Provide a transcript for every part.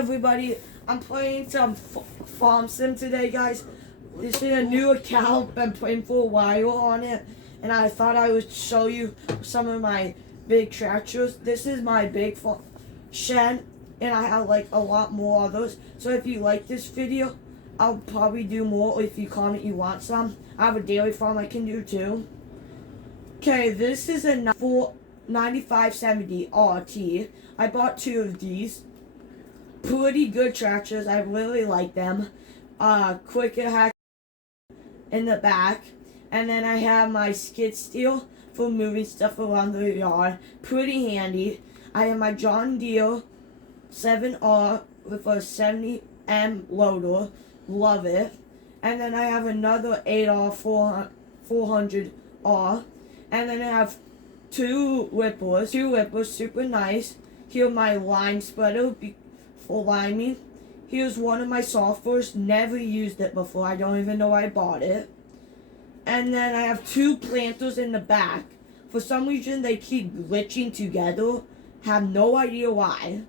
Everybody, I'm playing some Farm Sim today, guys. This is a new account. Been playing for a while on it, and I thought I would show you some of my big tractors. This is my big shed, and I have like a lot more of those. So if you like this video, I'll probably do more. If you comment you want some, I have a dairy farm I can do too. Okay, this is a 9570 RT. I bought two of these. Pretty good tractors. I really like them. Quicker hack in the back. And then I have my skid steer for moving stuff around the yard. Pretty handy. I have my John Deere 7R with a 70M loader. Love it. And then I have another 8R 400R. And then I have two whippers, super nice. Here's my line spreader for liming. Here's one of my softwares, never used it before, I don't even know I bought it. And then I have two planters in the back. For some reason they keep glitching together, have no idea why.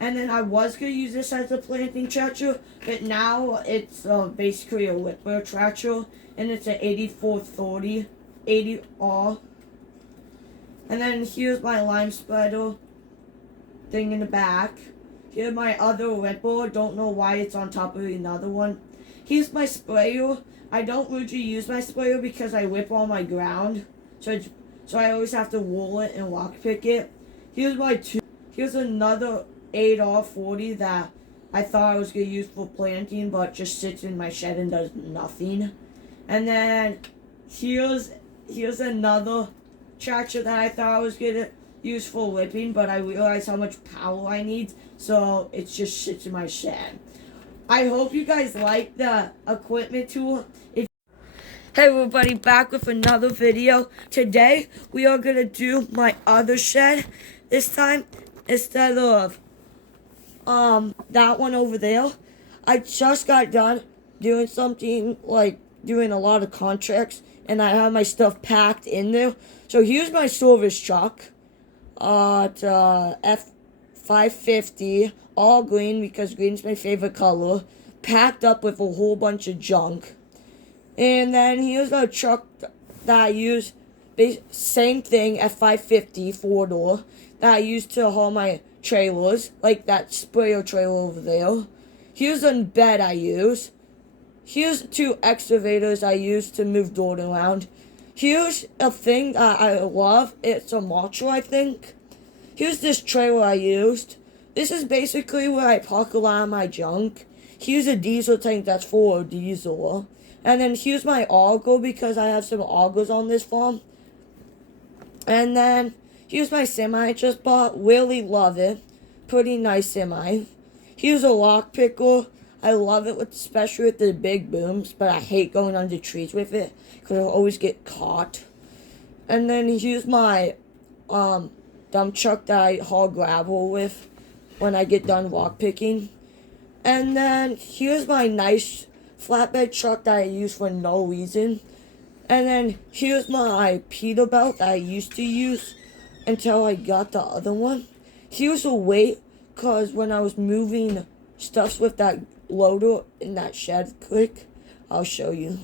And then I was going to use this as a planting tractor, but now it's basically a whipper tractor, and it's an 8430 80R. And then here's my lime spreader thing in the back. Here's my other whipper. Don't know why it's on top of another one. Here's my sprayer. I don't usually use my sprayer because I whip all my ground. So I always have to roll it and lockpick it. Here's another 8R40 that I thought I was going to use for planting, but just sits in my shed and does nothing. And then here's another tractor that I thought I was going to use for whipping, but I realized how much power I need, so it just sits in my shed. I hope you guys like the equipment tool. Hey everybody, back with another video. Today we are going to do my other shed. This time, instead of that one over there, I just got done doing something like doing a lot of contracts, and I have my stuff packed in there. So here's my service truck. It's F550, all green because green's my favorite color, packed up with a whole bunch of junk. And then here's a truck that I use, same thing, F550 four-door, that I use to haul my trailers, like that sprayer trailer over there. Here's a bed I use. Here's two excavators I use to move dirt around. Here's a thing that I love. It's a mulcher, I think. Here's this trailer I used. This is basically where I park a lot of my junk. Here's a diesel tank that's full of diesel. And then here's my auger because I have some augers on this farm. And then here's my semi I just bought. Really love it. Pretty nice semi. Here's a lock picker. I love it, especially with the big booms, but I hate going under trees with it because I'll always get caught. And then here's my dump truck that I haul gravel with when I get done rock picking. And then here's my nice flatbed truck that I use for no reason. And then here's my Peterbilt that I used to use until I got the other one. Here's a weight because when I was moving stuffs with that loader in that shed, quick, I'll show you.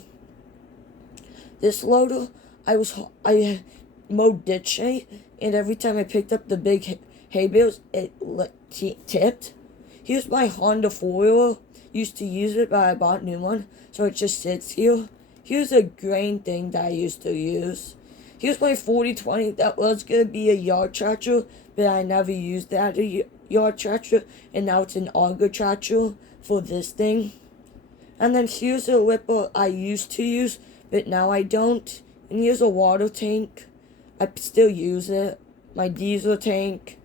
This loader, I mowed ditch hay, and every time I picked up the big hay bales, it tipped. Here's my Honda 4-wheeler. Used to use it, but I bought a new one, so it just sits here. Here's a grain thing that I used to use. Here's my 4020 that was going to be a yard tractor, but I never used that as a yard tractor, and now it's an auger tractor for this thing. And then here's a whipper I used to use, but now I don't. And here's a water tank. I still use it. My diesel tank.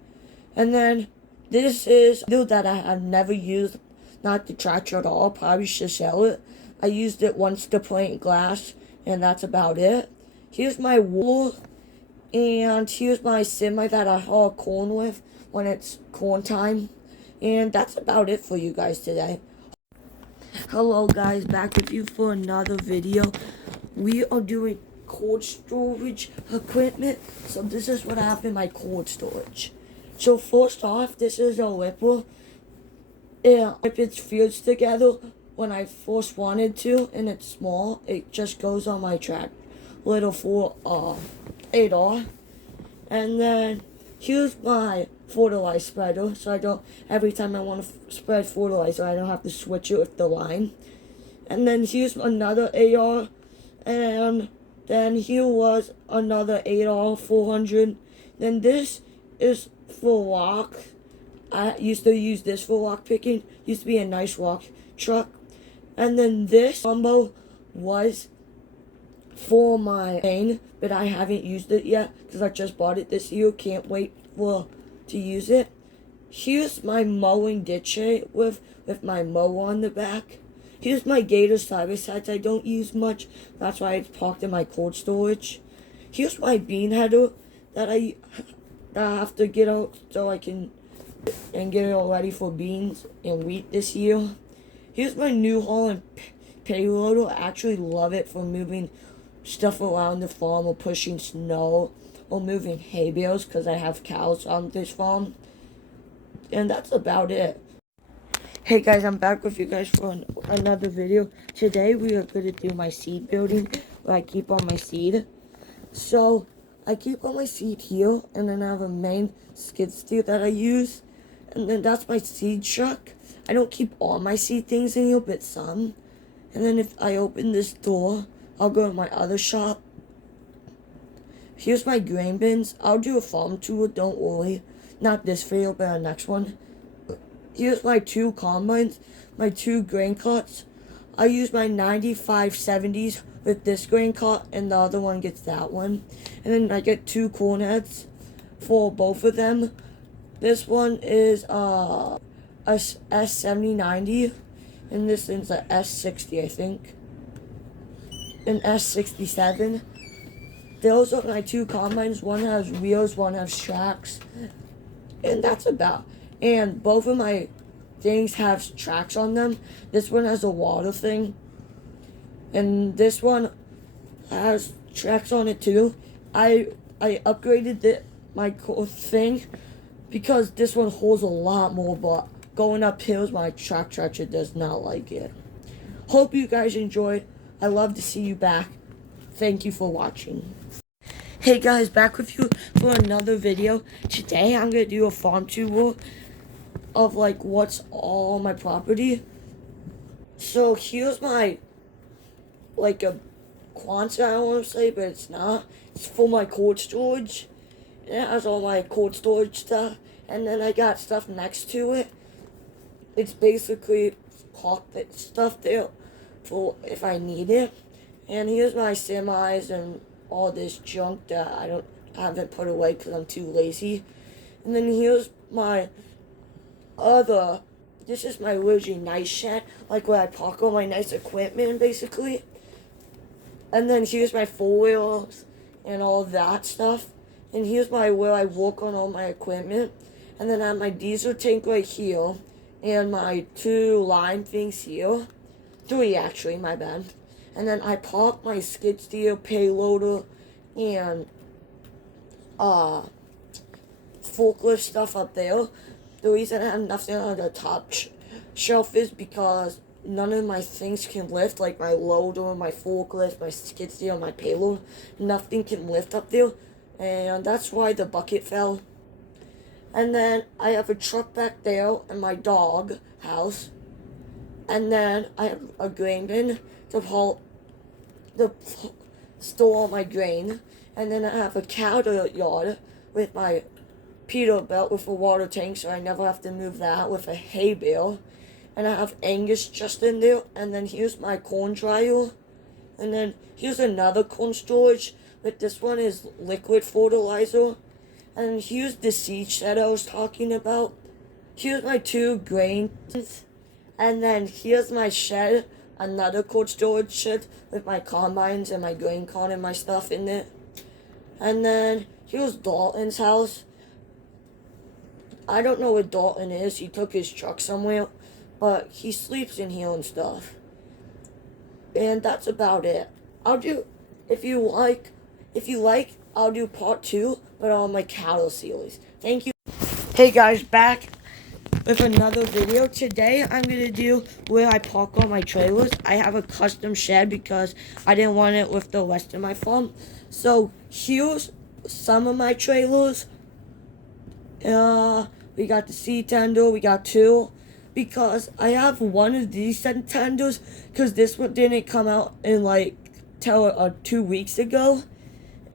And then this is that I have never used, not the tractor at all. Probably should sell it. I used it once to plant glass, and that's about it. Here's my wool, and here's my semi that I haul corn with when it's corn time. And that's about it for you guys today. Hello guys, back with you for another video. We are doing cold storage equipment. So this is what I have in my cold storage. So first off, this is a whipper. if it's fused together when I first wanted to and it's small, it just goes on my track little for 8R. And then here's my fertilizer spreader, so I don't, every time I want to spread fertilizer, I don't have to switch it with the line. And then here's another AR, and then here was another AR 400. Then this is for rock. I used to use this for rock picking. Used to be a nice rock truck. And then this combo was for my main, but I haven't used it yet because I just bought it this year. Can't wait to use it. Here's my mowing ditch with my mower on the back. Here's my Gator side-by-sides I don't use much. That's why it's parked in my cold storage. Here's my bean header that I have to get out so I can get it all ready for beans and wheat this year. Here's my New Holland payloader. I actually love it for moving stuff around the farm or pushing snow or moving hay bales because I have cows on this farm. And that's about it. Hey guys, I'm back with you guys for another video. Today we are going to do my seed building where I keep all my seed. So I keep all my seed here, and then I have a main skid steer that I use. And then that's my seed truck. I don't keep all my seed things in here, but some. And then if I open this door, I'll go to my other shop. Here's my grain bins. I'll do a farm tour, don't worry. Not this video, but the next one. Here's my 2 combines, my 2 grain carts. I use my 9570s with this grain cart, and the other one gets that one. And then I get 2 corn heads for both of them. This one is a S7090, and this is a S60, I think. An S67. Those are my 2 combines. One has wheels, one has tracks. And that's about. And both of my things have tracks on them. This one has a water thing. And this one has tracks on it too. I upgraded my thing because this one holds a lot more, but going up hills, my tractor does not like it. Hope you guys enjoyed. I love to see you back. Thank you for watching. Hey guys, back with you for another video. Today I'm going to do a farm tour of like what's all on my property. So here's my like a Quonset, I want to say, but it's not. It's for my cold storage. And it has all my cold storage stuff. And then I got stuff next to it. It's basically cockpit stuff there for if I need it. And here's my semis and all this junk that I haven't put away because I'm too lazy. And then here's my this is my really nice shed, like where I park all my nice equipment basically. And then here's my 4-wheels and all that stuff. And here's where I work on all my equipment. And then I have my diesel tank right here and my 2 line things here. 3 actually, my bad. And then I park my skid steer, payloader, and forklift stuff up there. The reason I have nothing on the top shelf is because none of my things can lift, like my loader, my forklift, my skid steer, my payload. Nothing can lift up there, and that's why the bucket fell. And then I have a truck back there and my dog house. And then I have a grain bin to store all my grain. And then I have a cattle yard with my Peterbilt with a water tank, so I never have to move that, with a hay bale. And I have Angus just in there. And then here's my corn dryer. And then here's another corn storage, but this one is liquid fertilizer. And here's the seed shed I was talking about. Here's my 2 grains. And then here's my shed, another cold storage shed with my combines and my grain cart and my stuff in it. And then here's Dalton's house. I don't know where Dalton is. He took his truck somewhere, but he sleeps in here and stuff. And that's about it. I'll do, if you like, I'll do part 2, but on my cattle series. Thank you. Hey guys, back with another video. Today I'm gonna do where I park all my trailers. I have a custom shed because I didn't want it with the rest of my farm. So here's some of my trailers. We got the C-tender, we got two. Because I have one of these tenders, because this one didn't come out in like till 2 weeks ago.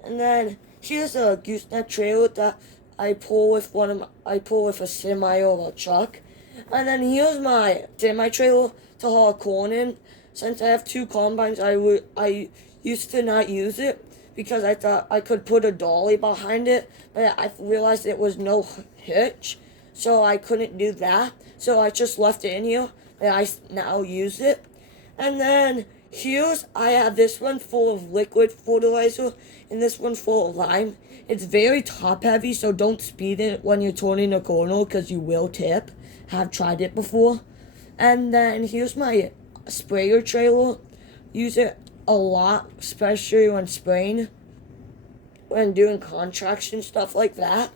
And then here's a gooseneck trailer that I pull with a semi or a truck. And then here's my semi trailer to haul corn in. Since I have two combines, I used to not use it because I thought I could put a dolly behind it, but I realized it was no hitch, so I couldn't do that. So I just left it in here, and I now use it. And then I have this one full of liquid fertilizer, and this one full of lime. It's very top heavy, so don't speed it when you're turning a corner, because you will tip. Have tried it before. And then here's my sprayer trailer. Use it a lot, especially when spraying, when doing contracts and stuff like that.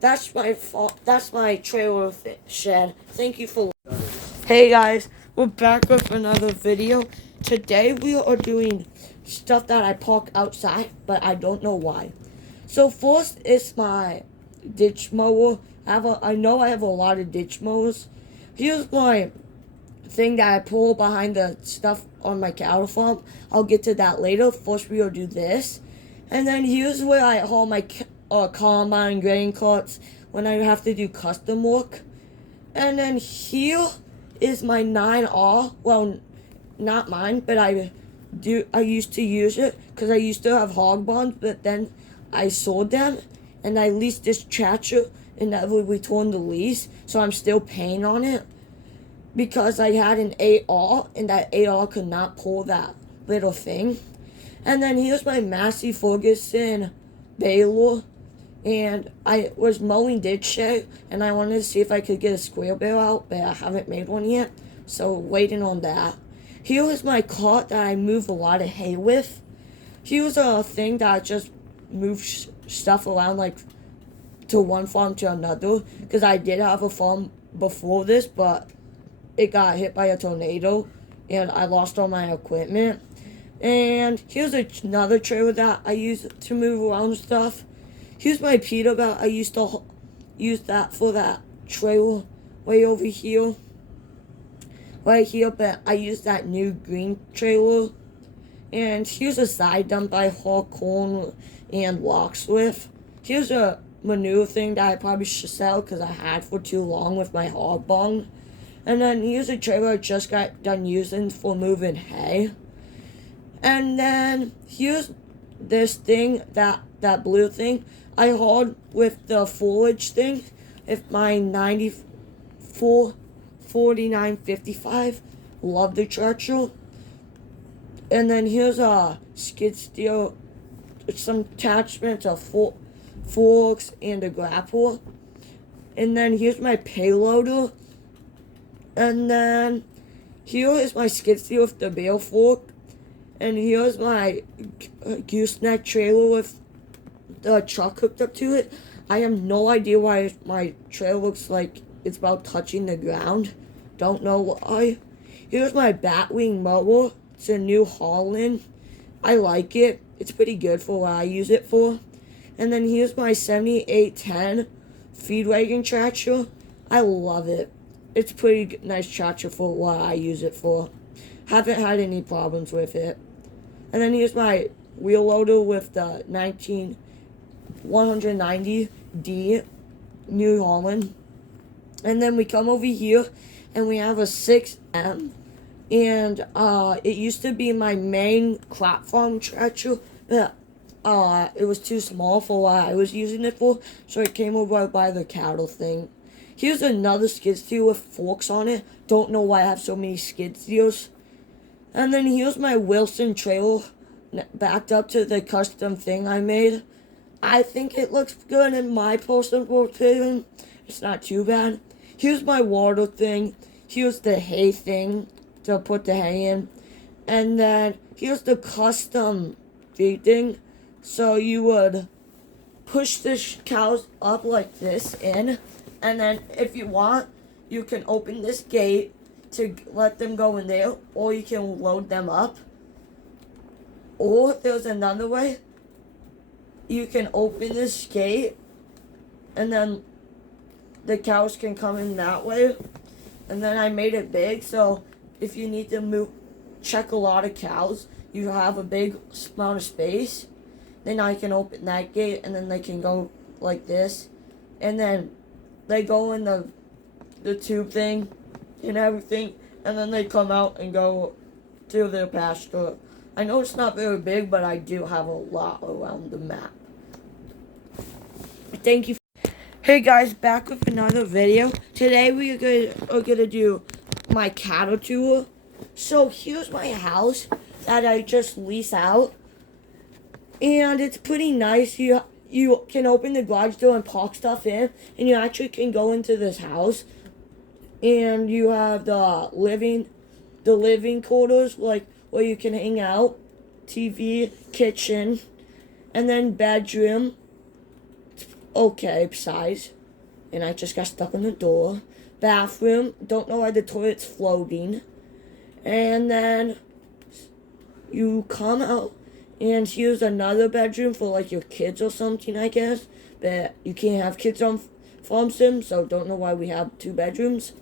That's my trailer shed. Thank you for. Hey guys, we're back with another video. Today we are doing stuff that I park outside, but I don't know why. So first is my ditch mower. I know I have a lot of ditch mowers. Here's my thing that I pull behind the stuff on my cattle farm. I'll get to that later. First we will do this. And then here's where I haul my combine grain carts when I have to do custom work. And then here is my 9R. Well, not mine, but I used to use it because I used to have hog barns, but then I sold them and I leased this tractor and never returned the lease, so I'm still paying on it because I had an 8R and that 8R could not pull that little thing. And then here's my Massey Ferguson baler. And I was mowing ditch there, and I wanted to see if I could get a square bale out, but I haven't made one yet, so waiting on that. Here is my cart that I move a lot of hay with. Here's a thing that I just move stuff around, like, to one farm to another, because I did have a farm before this, but it got hit by a tornado, and I lost all my equipment. And here's another trailer that I use to move around stuff. Here's my Peterbilt. I used to use that for that trailer way over here. Right here, but I use that new green trailer. And here's a side dump I haul corn and rocks with. Here's a manure thing that I probably should sell because I had for too long with my hog barn. And then here's a trailer I just got done using for moving hay. And then here's this thing, that blue thing I hauled with the foliage thing, with my 94 4955. Love the tractor. And then here's a skid steer, some attachments of forks and a grapple. And then here's my payloader. And then here is my skid steer with the bale fork. And here's my gooseneck trailer with the truck hooked up to it. I have no idea why my trailer looks like it's about touching the ground. Don't know why. Here's my Batwing mower. It's a New Holland. I like it. It's pretty good for what I use it for. And then here's my 7810 feed wagon tractor. I love it. It's pretty nice tractor for what I use it for. Haven't had any problems with it. And then here's my wheel loader with the 190D New Holland. And then we come over here and we have a 6M. And it used to be my main crop farm tractor, but it was too small for what I was using it for, so it came over by the cattle thing. Here's another skid steer with forks on it. Don't know why I have so many skid steers. And then here's my Wilson trailer backed up to the custom thing I made. I think it looks good in my personal opinion. It's not too bad. Here's my water thing. Here's the hay thing to put the hay in. And then here's the custom feed thing. So you would push the cows up like this in. And then if you want, you can open this gate to let them go in there, or you can load them up. Or there's another way. You can open this gate, and then the cows can come in that way. And then I made it big, so if you need to check a lot of cows, you have a big amount of space. Then I can open that gate, and then they can go like this, and then they go in the tube thing and everything, and then they come out and go to their pasture. I know it's not very big, but I do have a lot around the map. Thank you. Hey guys, back with another video. Today we are gonna do my cattle tour. So here's my house that I just lease out, and it's pretty nice. You can open the garage door and park stuff in, and you actually can go into this house, and you have the living quarters, like where you can hang out, TV, kitchen, and then bedroom. Okay, size. And I just got stuck in the door. Bathroom. Don't know why the toilet's floating. And then you come out, and here's another bedroom for like your kids or something, I guess. But you can't have kids on Farm Sim, so don't know why we have 2 bedrooms.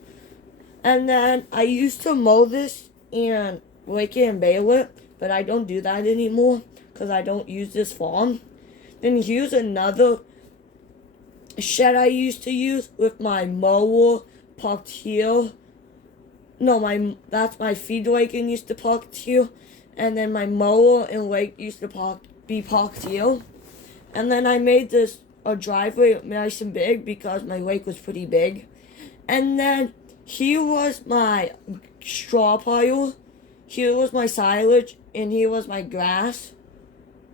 And then I used to mow this and rake it and bale it, but I don't do that anymore because I don't use this farm. Then here's another shed I used to use with my mower parked here. No, that's my feed wagon used to park here, and then my mower and rake used to be parked here. And then I made this a driveway nice and big because my rake was pretty big. And then here was my straw pile, here was my silage, and here was my grass.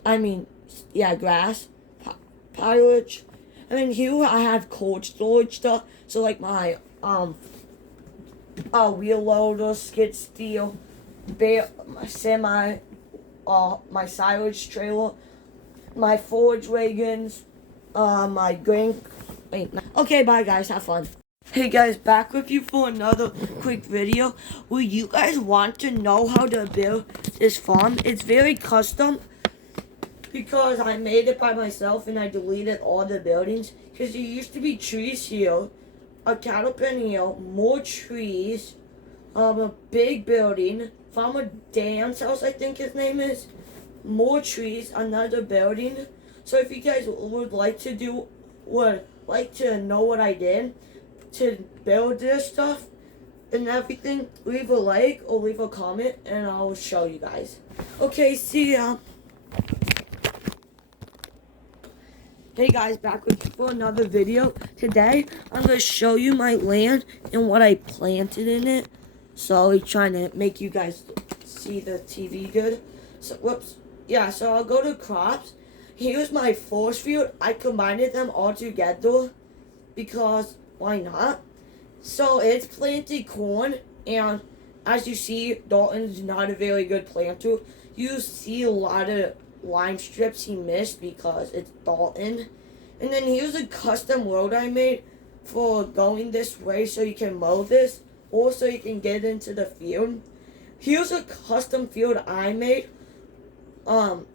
Grass pilage. And then here I have cold storage stuff, so like my wheel loader, skid steer, my semi, my silage trailer, my forage wagons, my grain. Okay, bye guys, have fun. Hey guys, back with you for another quick video. Will you guys want to know how to build this farm? It's very custom because I made it by myself and I deleted all the buildings because there used to be trees here, a cattle pen here, more trees, a big building, Farmer Dan's house I think his name is, more trees, another building. So if you guys would like to know what I did to build this stuff and everything, leave a like or leave a comment and I'll show you guys. Okay, see ya. Hey guys, back with you for another video. Today I'm going to show you my land and what I planted in it. So I'm trying to make you guys see the TV good. So so I'll go to crops. Here's my force field. I combined them all together because why not? So it's planted corn, and as you see, Dalton's not a very good planter. You see a lot of line strips he missed because it's Dalton. And then here's a custom road I made for going this way so you can mow this or so you can get into the field. Here's a custom field I made.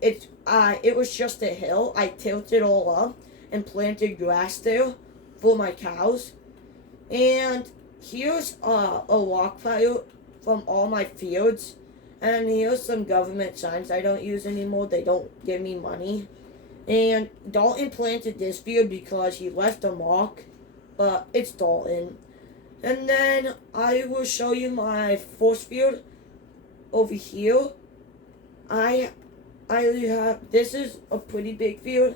It was just a hill. I tilted it all up and planted grass there for my cows. And here's a rock pile from all my fields. And here's some government signs I don't use anymore. They don't give me money. And Dalton planted this field because he left a mark. But it's Dalton. And then I will show you my force field over here. This is a pretty big field.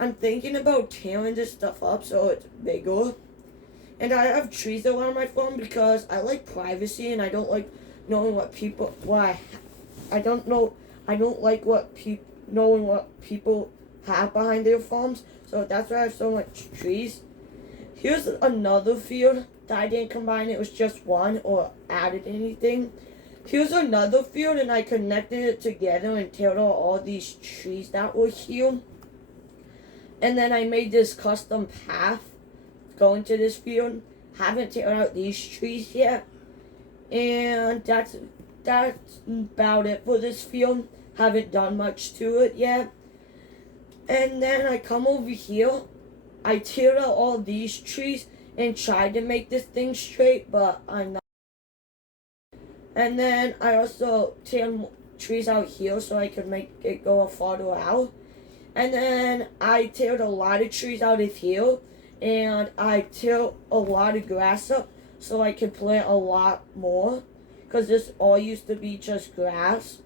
I'm thinking about tearing this stuff up so it's bigger. And I have trees around my farm because I like privacy and I don't like knowing what people knowing what people have behind their farms. So that's why I have so much trees. Here's another field that I didn't combine. It was just one or added anything. Here's another field and I connected it together and teared out all these trees that were here. And then I made this custom path go into this field. Haven't taken out these trees yet. And that's about it for this field. Haven't done much to it yet. And then I come over here. I tear out all these trees and tried to make this thing straight, but I'm not. And then I also tear trees out here so I could make it go farther out. And then I teared a lot of trees out of here, and I tear a lot of grass up so I could plant a lot more, because this all used to be just grass.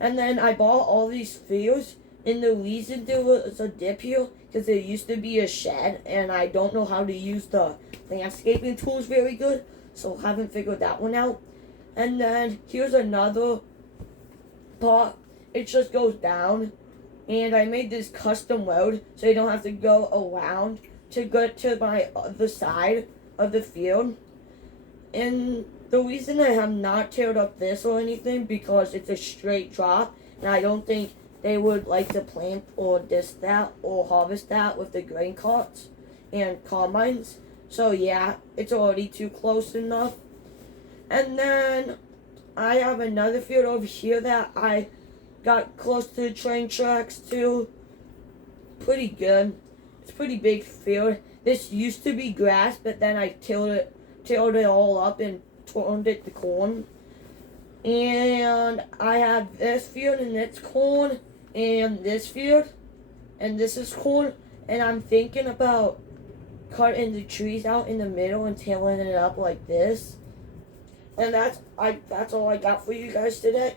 And then I bought all these fields, and the reason there was a dip here, because there used to be a shed, and I don't know how to use the landscaping tools very good, so haven't figured that one out. And then here's another part. It just goes down, and I made this custom road so you don't have to go around to get to my other side of the field. And the reason I have not teared up this or anything, because it's a straight drop, and I don't think they would like to plant or that or harvest that with the grain carts and combines. So yeah, it's already too close enough. And then I have another field over here that I got close to the train tracks too. Pretty good. It's a pretty big field. This used to be grass, but then I tilled it all up and turned it to corn. And I have this field, and it's corn, and this field, and this is corn. And I'm thinking about cutting the trees out in the middle and tilling it up like this. And that's all I got for you guys today.